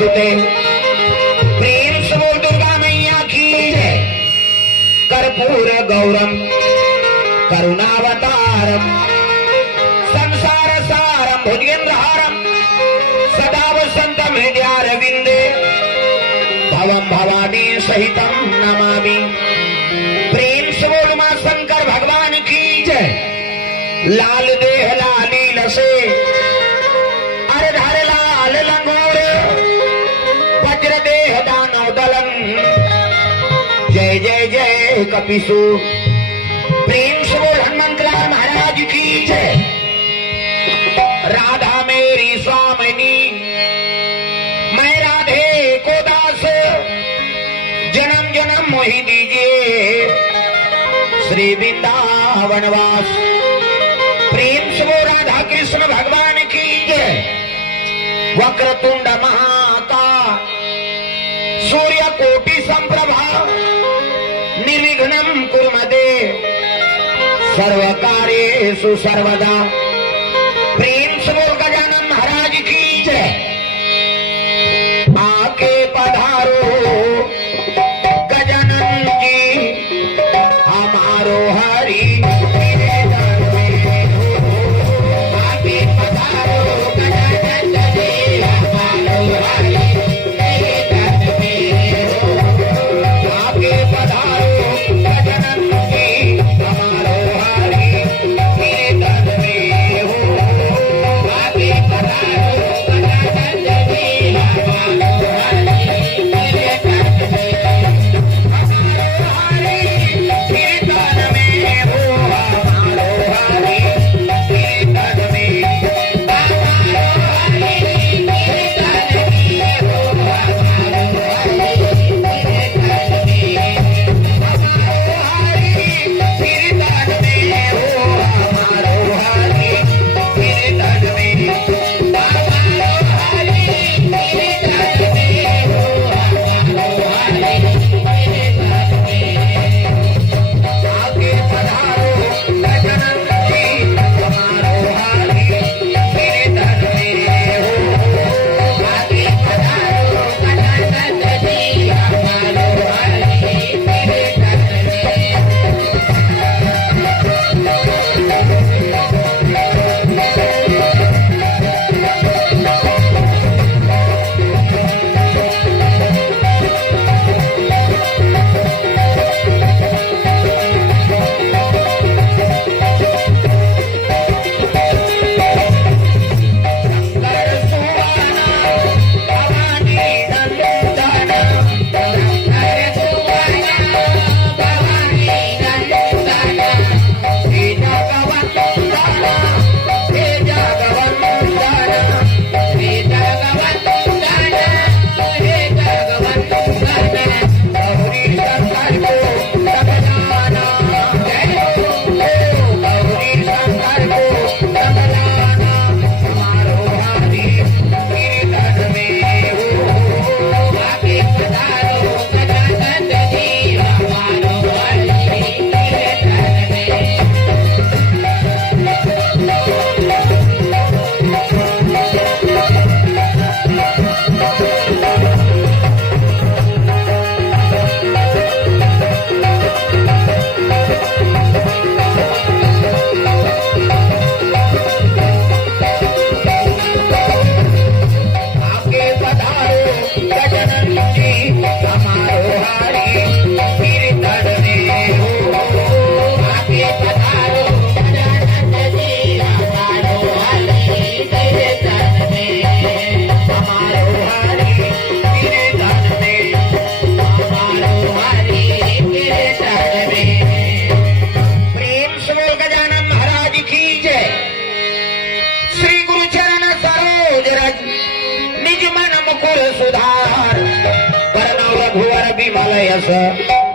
नमोस्तुते। प्रेम से बोल दुर्गा मैया की जय। कर्पूर गौरम करुणावतारम संसार सारम भुजगेन्द्रहारम सदा वसंतम हृदयारविंदे भवम भवानी सहितम नमामि। प्रेम से बोल मां शंकर भगवान की जय। लाल देह लाली लसे अरे धारे लाल लंगोर वज्र देह दानव दलन जय जय जय कपिसु। प्रेम से बोल हनुमंतलाल महाराज की जय। राधा मेरी स्वामिनी मैं राधे को दास जन्म जन्म मोहि दीजिए श्री वृंदावनवास। प्रेम से बोल राधा कृष्ण भगवान की जय। वक्रतुंड महाकाय सूर्यकोटि संप्रभा निर्विघ्नं कुरु मे देव सर्वकार्येषु सर्वदा। प्रेम से बोल गजानन महाराज की जय। आके पधारो गजानन जी हमारो हरि आके पधारो गजानन जी हमारो हरि आके पधारो गजानन जी हमारो हरि आके पधारो गजानन जी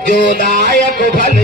जो दायक फल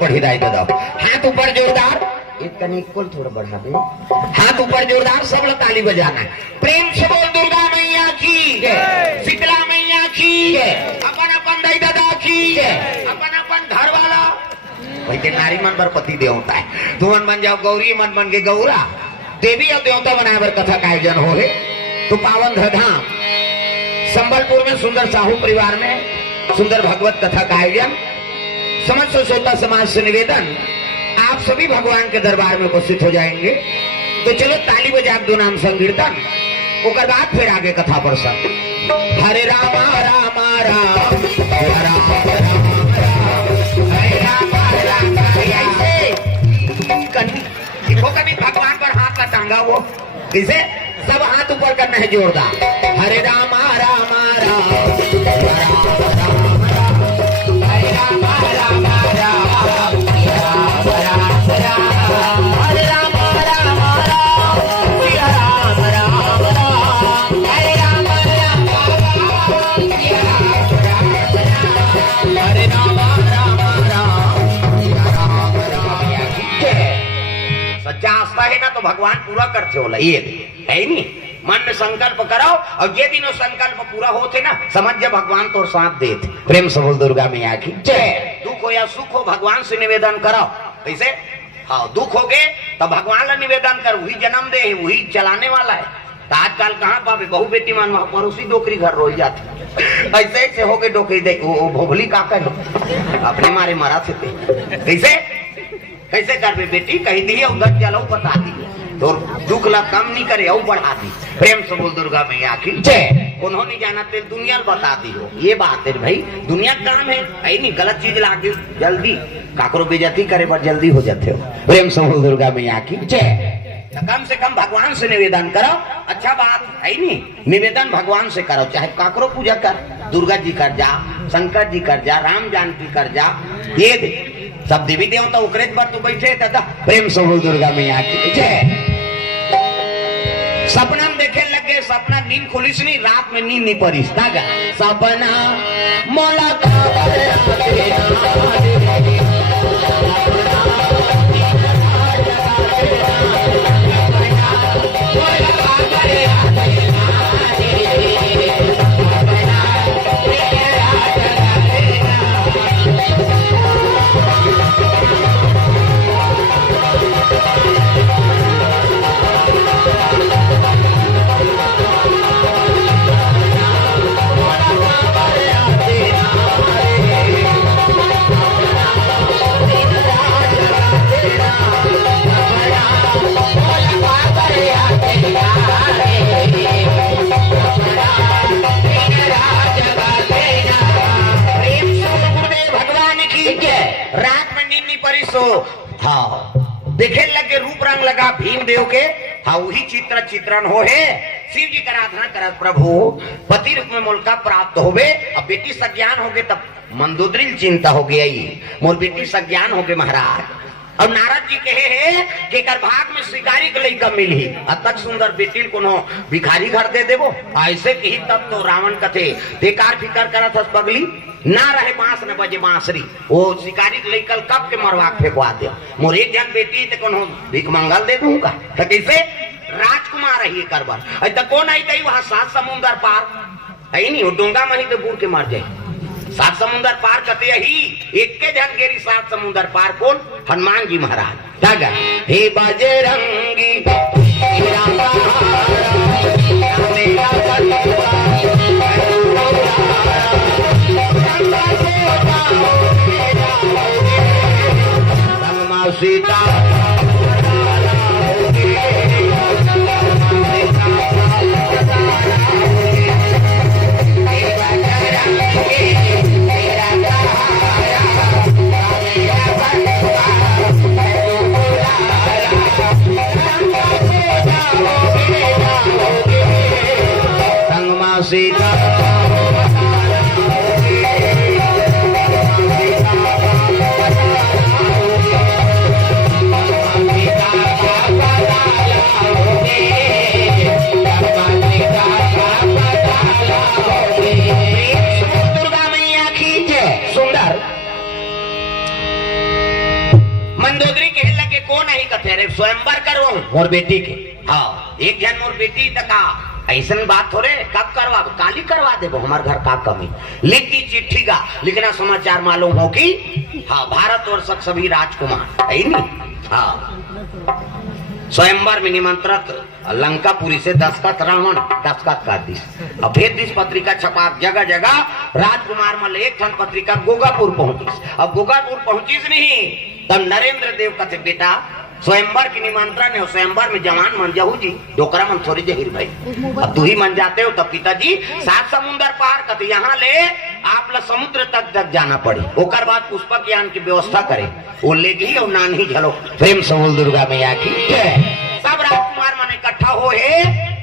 पढ़ी दाई दे दो। हाथ ऊपर जोरदार, एक कनी कुल थोड़ा बढ़ा दे, हाथ ऊपर जोरदार, सब लोग ताली बजाना है। प्रेम से बोल दुर्गा मैया की, शीतला मैया की, अपन अपन दाई दादा की, अपन अपन घर वाला। भाई के नारी मन पर पति देवता है, तू मन बन जाओ गौरी, मन बन के गौरा। देवी और देवता बनाए बर कथा का आयोजन हो तो पावन धाम संबलपुर में सुंदर साहू परिवार में सुंदर भगवत कथा का आयोजन। समस्त श्रोता समाज से निवेदन, आप सभी भगवान के दरबार में उपस्थित हो जाएंगे। तो चलो ताली बजा दो नाम संकीर्तन, उसके बाद फिर आगे कथा प्रसंग। हरे राम राम राम राम राम देखो कभी भगवान पर हाथ का टांगा वो किसे सब हाथ ऊपर करना है जोरदार। हरे राम राम राम राम हरे राम राम राम हरे राम राम हरे राम सच्चा आस्था है ना तो भगवान पूरा करते हो ये है नहीं। मन में संकल्प कराओ और ये दिनों संकल्प पूरा होते ना समझ जा भगवान तो साथ देते। प्रेम से बोल दुर्गा मैया की जय। दुख हो या सुख हो भगवान से निवेदन कराओ। कैसे? हाँ, दुख हो गए तो भगवान ला निवेदन कर, वही जन्म दे, वही चलाने वाला है। तो आजकल कहाँ पावे बहु बेटी मान वहां पड़ोसी डोकरी घर रोई जाती, ऐसे ऐसे हो गए डोकरी दे भोभली का कर अपने मारे मरा थे। कैसे कैसे कर बेटी कही दी उधर चलो बता दी तो दुख ला कम नहीं करे और बढ़ा दी। प्रेम से बोल दुर्गा मैया की जय। उन्होंने जाना तेरे दुनिया बता दी हो ये बात है भाई, दुनिया काम है नहीं गलत चीज ला के जल्दी काकरो बेइज्जती करे पर जल्दी हो जाते हो। प्रेम से बोल दुर्गा मैया की जय। कम से कम भगवान से निवेदन करो, अच्छा बात है नहीं, निवेदन भगवान से करो, चाहे काकरो पूजा कर, दुर्गा जी कर जा, शंकर जी कर जा, राम जानकी कर जा, ये सब देवी देवता उकरेत पर तो बैठे दादा। प्रेम से बोल दुर्गा मैया की जय। सपना में देखे लगे, सपना नींद खुलिस नहीं, रात में नींद नहीं परिस तागा सपना मोला हाँ देखे लगे रूप रंग लगा भीम देव के। हाँ वही चित्र चित्रण हो है, शिव जी का आराधना कर प्रभु पति रूप में मुल्का प्राप्त हो गए। अब बेटी सज्ञान हो गए तब मंदोदरी चिंता हो गया, मोर बेटी सज्ञान हो गए महाराज। और नारद जी कहे है कि कर भाग में शिकारी के लइका मिली, अतक सुंदर बेटी कोनो भिखारी घर दे देवो ऐसे की तब तो रावण कथे बेकार फिकर करा था पगली ना रहे बांस न बजे बांसुरी, वो शिकारी के लइकल कब के मरवा फेंकवा दे। मोर एक जन बेटी तो कोनो भिख मंगल दे दूंगा तो कैसे राजकुमार है करबर तो कौन आई गई वहां 7 समुंदर पार है नहीं, वो डोंगा मही तो बूढ़ के मर जाए। 7 समुंदर पार करते ही एक के जन गेरी 7 समुंदर पार कौन? हनुमान जी महाराज। जागा हे बजरंगी सीता सीता मालूम मोर बेटी के। हाँ एक जन मोर बेटी तका ऐसा बात थोड़े कब करवा काली करवा दे हमारे घर का कमी लिख दी चिट्ठी का लिखना समाचार मालूम हो कि हाँ भारतवर्ष सभी राजकुमार है नहीं। हाँ स्वयंवर में निमंत्रित लंकापुरी से दस्तखत रावण दस्तखत कर दी। अब फिर दिस पत्रिका छपा जगह जगह राजकुमार मल एक ठन पत्रिका गोगापुर पहुंची। अब गोगापुर पहुंची नहीं तब नरेंद्र देव कथे बेटा स्वयंवर की निमंत्रण है स्वयंवर में जवान मन जाऊ जी डोकरा मन थोड़ी जहिर भाई अब तू ही मन जाते हो तब पिताजी 7 समुद्र पार कर यहाँ ले आप ला समुद्र तक जाना पड़ी ओकर बाद पुष्पक यान की व्यवस्था करे वो ले गई और नान ही झलो प्रेम समूल दुर्गा मैया की सब राजकुमार मन इकट्ठा हो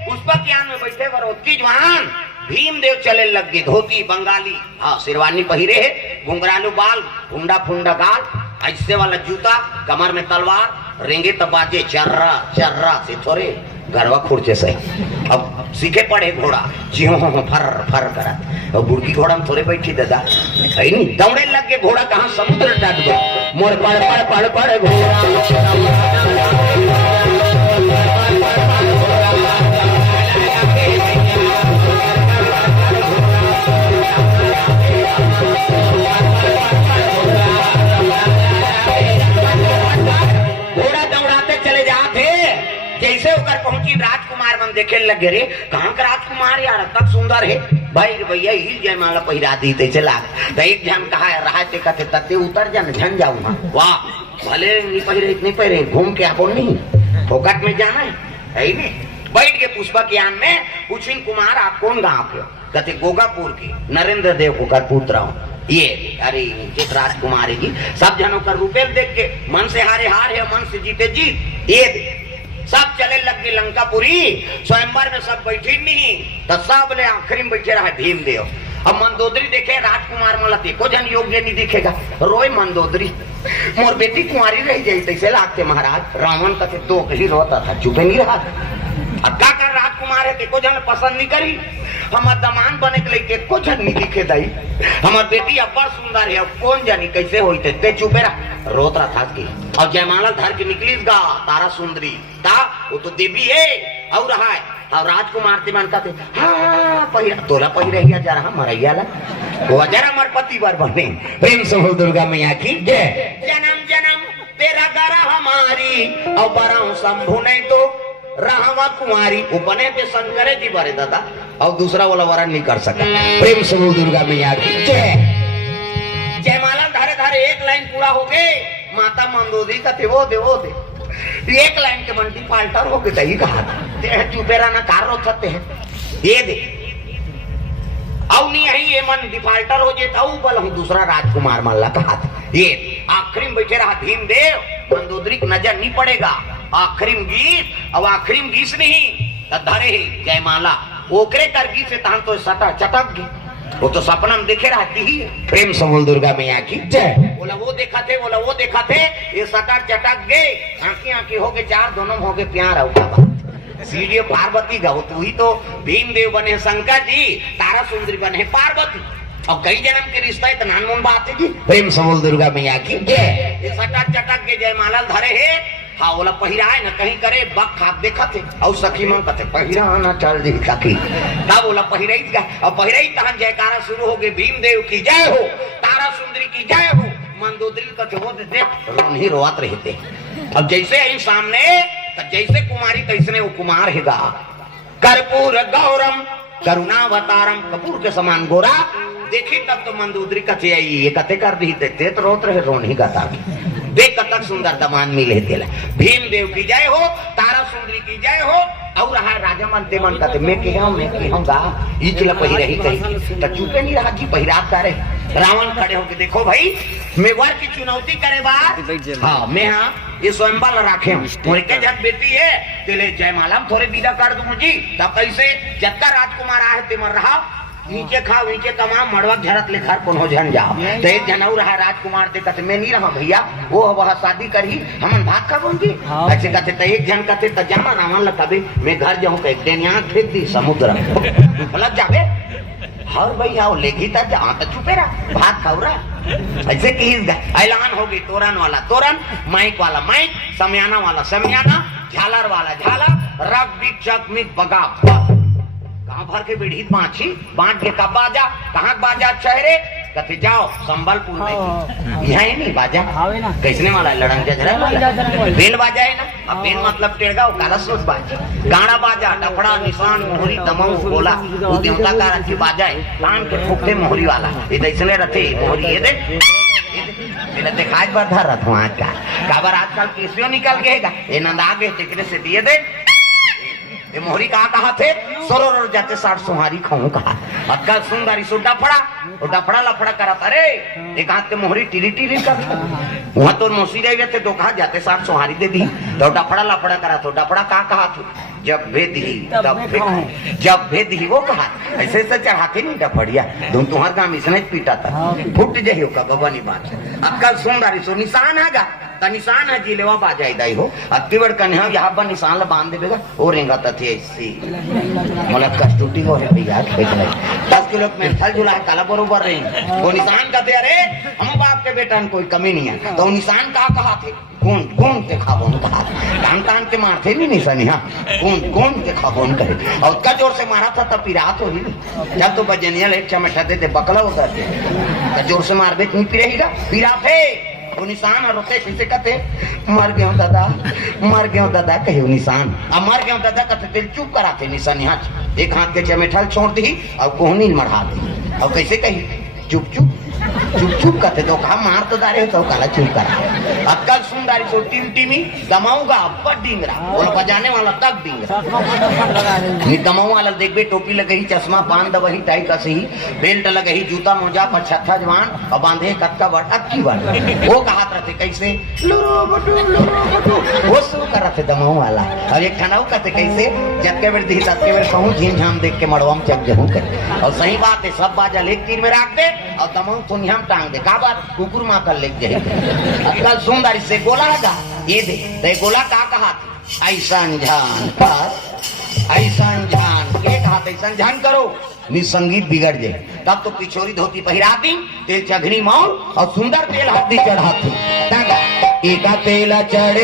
पुष्पक यान में बैठे वरोत्की जवान भीमदेव चले लग गए धोती बंगाली हाँ शेरवानी पहिरे है घुंघरालू बाल फुंडा फुंडा गाल ऐसे वाला जूता कमर में तलवार रेंगे तबाजे चर्रा चर्रा से थोड़े गरवा खुर्चे से अब सीखे पड़े घोड़ा जियो फर फर करा और बुड़की घोड़ा में थोड़े बैठी दादा है नहीं दौड़े लग के घोड़ा कहाँ समुद्र डट गया मोर पड़ पड़ पड़ पड़ घोड़ा पहुंची राजकुमार मन देखे लगे रे कहाँ का राजकुमार यार तक सुंदर है भाई भैया ही जयमाला पहिरा दी तैसे लाग एक जन कहा रहा कहते तते उतर जन झन जाऊ वाह भले नहीं पहिरे घूम के आपो नहीं फोकट में जाना है नहीं बैठ के पुष्पक यान में पूछिन कुमार आप कौन गांव के कहते गोगापुर की नरेंद्र देव को कर पुत्र हूँ ये अरे जिस राजकुमार जी सब जनों का रुपये देख के मन से हारे हार है मन से जीते जीत ये सब चले लग गए लंकापुरी स्वयंवर में सब बैठी नहीं तो सब ले आखिरी में बैठे रहा भीमदेव। अब मंदोदरी देखे राजकुमार मला देखो जन योग्य नहीं दिखेगा रोए मंदोदरी मोर बेटी कुंवारी रह जाए तैसे लागते महाराज रावण कथे तो कहीं रोता था चुपे नहीं रहा अब क्या कर राजकुमार है देखो जन पसंद नहीं करी हमार दमान बने के लिए को जन नहीं दिखे दाई हमार बेटी अब्बड़ सुंदर है अब कौन जानी कैसे होई ते चुपे रहा रोत रहा था की और जयमाला धर के निकली गा तारा सुंदरी ता वो तो देवी है और रहा है और राजकुमार ते मन कहते हाँ पहिरा तोला पहिरे हिया जा रहा मरैया ला वो जरा मर पति बार बने प्रेम समूह दुर्गा मैया की जय। जन्म जन्म तेरा गरा हमारी और बराऊ शंभु नहीं तो राहवा कुमारी वो बने थे शंकरे जी बारे दादा और दूसरा वाला वरण नहीं कर सका प्रेम समूह दुर्गा मैया की जय। जयमाला धारे धारे एक लाइन पूरा हो गए माता मंदोदरी का थे वो दे एक लाइन के मंडी पाल्टर हो गए ही कहा चुपेरा ना कार रो सकते हैं ये दे अब नहीं यही ये मन डिफाल्टर हो जाता हूँ बल हम दूसरा राजकुमार माला कहा ये आखिरी में बैठे रहा भीमदेव मंदोदरी की नजर नहीं पड़ेगा आखिरी गीत अब आखिरी गीत नहीं धरे जयमाला ओकरे कर गीत से तहन तो सटा चटक गई वो तो सपना में देखे रहती ही प्रेम समूल दुर्गा मैया की जय। बोला वो देखा थे ये सटर चटक गए आंखी आंखी हो गए चार दोनों हो गए प्यार होगा सीढ़ी पार्वती गाओ तू ही तो भीमदेव बने शंकर जी तारा सुंदरी बने पार्वती और कई जन्म के रिश्ता इतना अनमोल बात है जी प्रेम समूल दुर्गा मैया की जय। ये सटक चटक के जयमाला धरे है हाँ बोला पहिरा है ना कहीं करे बक खाक देखा थे और सखी मन कहते पहिरा ना चल दी सखी तब बोला पहिरा ही और पहिरा ही तहन जयकारा शुरू हो गए भीमदेव की जय हो तारा सुंदरी की जय हो मंदोदरी कहते हो देख रोन ही रोआत रहते अब जैसे आई सामने जैसे कुमारी तैसने वो कुमार हैगा कर्पूर गौरम करुणावतारम कपूर के समान गोरा देखी तब तो मंदोदरी कथे आई ये कथे कर दी ते तो रोत रहे रोन ही गाता देख कतक सुंदर दमान मिले तेला भीमदेव की जय हो तारा सुंदरी की जय हो और रहा राजा मन ते मन कहते मैं के हम गा इचला पहिरा ही कही तो चुपे नहीं रहा जी पहिरात करे रावण खड़े होके देखो भाई मैं वर की चुनौती करे बात हाँ मैं हाँ ये स्वयंपाल रखे हूँ जब बेटी है तेले जयमाला में थोड़े विदा कर दूं जी तब कैसे जब राजकुमार आए ते मर रहा नीचे खाओ नीचे कमा मड़वा झरत लेखा कोनो जन जाओ तो एक जनऊ रहा राजकुमार ते कहते मैं नहीं रहा भैया वो वह शादी करी हमन भाग का बोंगी ऐसे कहते तो एक जन कहते तो जमा रावण लगे मैं घर जाऊं कह दिन यहाँ फेंक दी समुद्र लग जावे हर भैया वो लेगी तक जहाँ तक चुपे रहा भाग खाओ रहा ऐसे की ऐलान होगी तोरण वाला तोरण माइक वाला माइक समियाना वाला समियाना झालर वाला झाला रग बिक चक मिक बगा गाँव भर के बीढ़ी बाँची बांट के कब बाजा कहाँ बाजा चेहरे कथे जाओ संबलपुर में यहाँ नहीं बाजा कैसने वाला लड़ंग जजरा बेल बाजा है ना अब बेल मतलब टेढ़गा काला सोच बाजा गाना बाजा डफड़ा निशान मोहरी दमऊ गोला वो देवता का रंग की बाजा है कान के फूकते मोहरी वाला ये दैसने रहते मोहरी ये दे दिखाई बार धर रहा था आज का काबर आजकल केसियो निकल गएगा ये नंदा गए टिकरे से दिए दे ये मोहरी कहा थे सरोर जाते 60 सुहारी खाऊं कहा अक्कल सुंदरी सो डफड़ा लफड़ा करा अरे एक हाथ के मोहरी टीरी टीरी कर वहां तो मोसी रह थे तो कहा जाते 60 सुहारी दे दी तो डफड़ा लफड़ा करा तो डफड़ा कहा थे जब भेद ही तब जब भेद ही वो कहा ऐसे ऐसे चढ़ाते नहीं डफड़िया तुम तुम्हारे काम इसने पीटा था फुट जही का बाबा नहीं बात अक्कल सुंदरी सो निशान है ता निशान है जी लेवा बाजाई दाई हो अति बड़ कन्या यहाँ पर निशान ला बांध देगा और रेंगा तथी ऐसी मतलब कष्टूटी हो है भैया 10 किलो में थल झुला है काला बरोबर रही वो निशान कहते अरे हम बाप के बेटा कोई कमी नहीं है तो निशान कहा थे कौन के खाबोन कहा टान के मारते नहीं निशान यहाँ कौन के खाबोन करे और उसका जोर से मारा था तब पिरात हो ही नहीं जब तो बजनिया एक चमटा देते बकला होता थे जोर से मार दे नहीं पिरेगा पिरात है वो निशान और रोते कैसे कहते मर गया दादा कहे निशान अब मर गया दादा कहते दिल चुप कराते निशान यहाँ एक हाथ के चमेठल छोड़ दी और कोहनी मढ़ा दी और कैसे कही चुप चुप कहते तो कहा मार तो दारे तो काला चुप करा अक्कल सुंदरी सो टिमटिमी दमाऊंगा बड़ डिंगरा बोल बजाने वाला तक डिंगरा नहीं दमाऊ वाला देख बे टोपी लगही चश्मा बांध दबही टाई कसही बेल्ट लगही जूता मोजा पर छत्था जवान और बांधे कक्का बड़ अक्की बड़ वो कहा रहते कैसे लुरो बटू वो शुरू कर रहे थे दमाऊ वाला और एक खनाऊ कहते कैसे जब के बेर दी तब के बेर कहूं झीम झाम देख के मड़वा में चक जहूं कर और सही बात है सब बाजा एक तीर में रख दे और दमाऊ तो निहम टांग दे का बात कुकुर मां कर ले जाए अक्कल सुंदरी से गोला लगा ये दे ते गोला का कहा ऐसा जान करो निसंगीत बिगड़ जाए तब तो पिछोरी धोती पहिराती तेल चघनी मौर और सुंदर तेल हाथी चढ़ाती एका तेला चढ़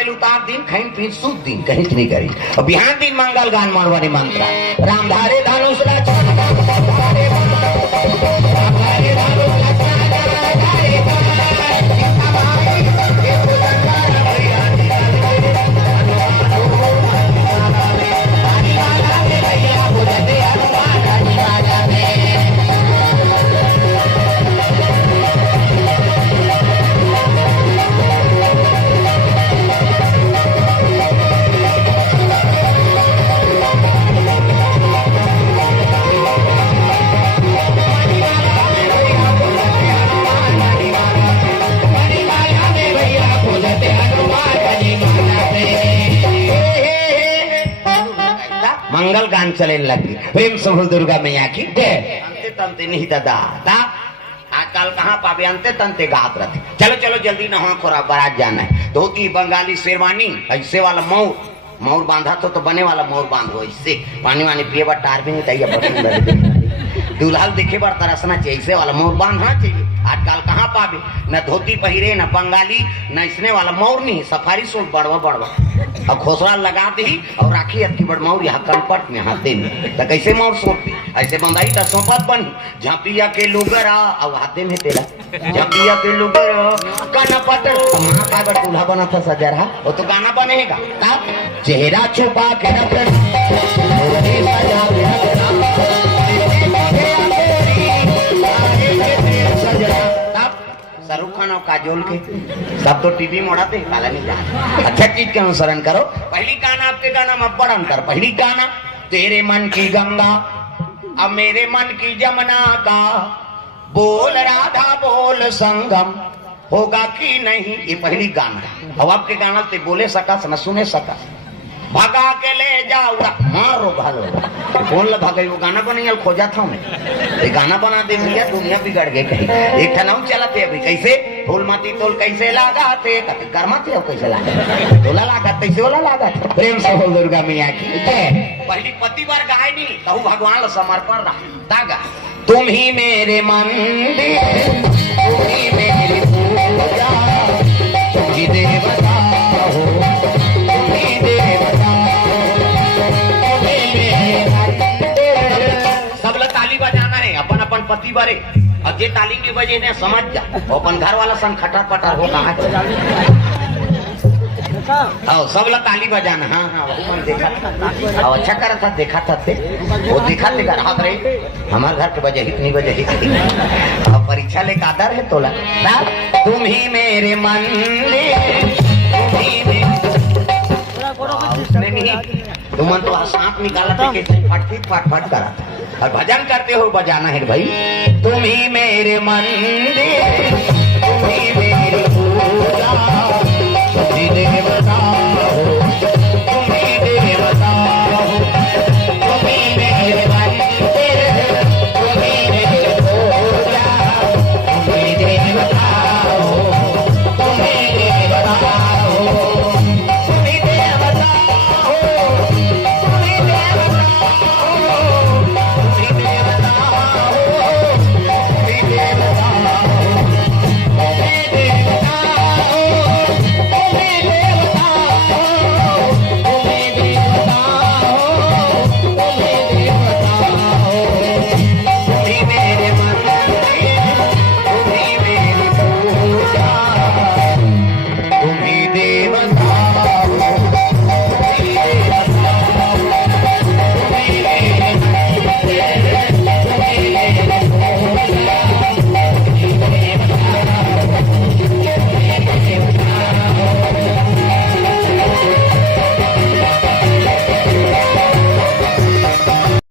गे उतार दिन खैन पीन सूद दिन कहीं नहीं करी और बिहान दिन मंगल गान मारवानी मंत्रा रामधारे धानुष मंगल गान चले लगी प्रेम समूह दुर्गा मैया की अंते तंते नहीं दादा आजकल कहाँ पावे अंते तंते गात रहते चलो जल्दी नहा खोरा बारात जाना है धोती बंगाली शेरवानी ऐसे वाला मोर बांधा तो बने वाला मोर बांधो इससे पानी वानी पिए बार टार भी नहीं चाहिए दुल्हन देखे बार तरसना चाहिए ऐसे वाला मोर बांधना चाहिए आजकल कहाँ पावे न धोती पहिरे न बंगाली न इसने वाला मोर नहीं सफारी सूट बड़वा और खोसड़ा लगा दी और राखी अति बड़ मोर यहाँ कनपट में हाथे में तो कैसे मोर सोती ऐसे बंदाई तो सोपत बनी झापिया के लुगरा और हाथे में तेरा झापिया के लुगरा कनपट महाकागर दूल्हा बना था सजा रहा वो तो गाना बनेगा चेहरा छुपा के शाहरुख खान और काजोल के सब तो टीवी मोड़ाते काला नहीं जाना अच्छा चीज के अनुसरण करो पहली गाना आपके गाना में बड़ा अंतर पहली गाना तेरे मन की गंगा अब मेरे मन की जमुना का बोल राधा बोल संगम होगा कि नहीं। ये पहली गाना। अब आपके गाना ते बोले सका न सुने सका। भगा के ले जाओ मारो भालो बोल ल भागे। वो गाना बना खोजा था मैं। ये गाना बना दे मुझे दुनिया बिगड़ गई कहीं। एक ठनाऊ चलाते अभी कैसे फूल माती तोल कैसे लगाते गर्माते हो कैसे लगा तोला लगा कैसे वाला लगा प्रेम से बोल दुर्गा मैया की पहली पति बार गाय नहीं कहू भगवान समर्पण रहा। तुम ही मेरे मंदिर तुम ही मेरी पूजा तुम ही देवता हो तुम ही देवता तुम ही मेरे मंदिर। सब लोग ताली बजाना है अपन अपन पति बारे। अब जे ताली के बजे ने समझ जा अपन घर वाला संग खटर पटर हो कहा आओ सब लोग ताली बजाना। हाँ हाँ वही मन देखा था और अच्छा करा था देखा था ते वो देखा लेकर हाथ रहे हमारे घर के बजे इतनी बजे ही अब परीक्षा लेकर आदर है तोला तुम ही मेरे मंदिर तुम ही नहीं तुम तो सांप निकाला था कि फट फट करा था और भजन करते हो बजाना है भाई। तुम ही मेरे मंदिर तुम ही